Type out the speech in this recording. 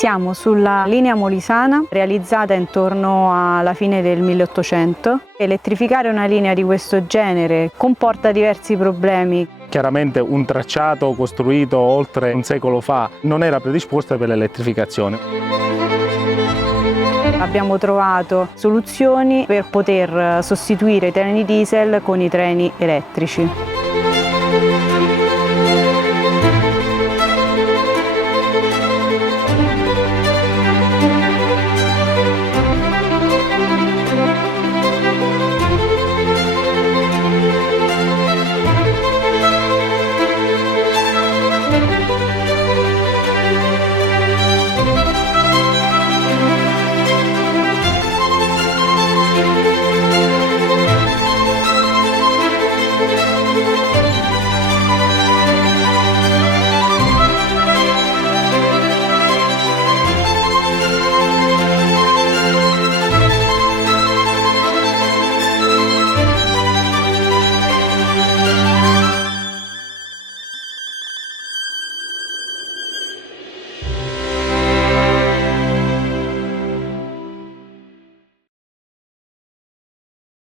Siamo sulla linea molisana, realizzata intorno alla fine del 1800. Elettrificare una linea di questo genere comporta diversi problemi. Chiaramente un tracciato costruito oltre un secolo fa non era predisposto per l'elettrificazione. Abbiamo trovato soluzioni per poter sostituire i treni diesel con i treni elettrici.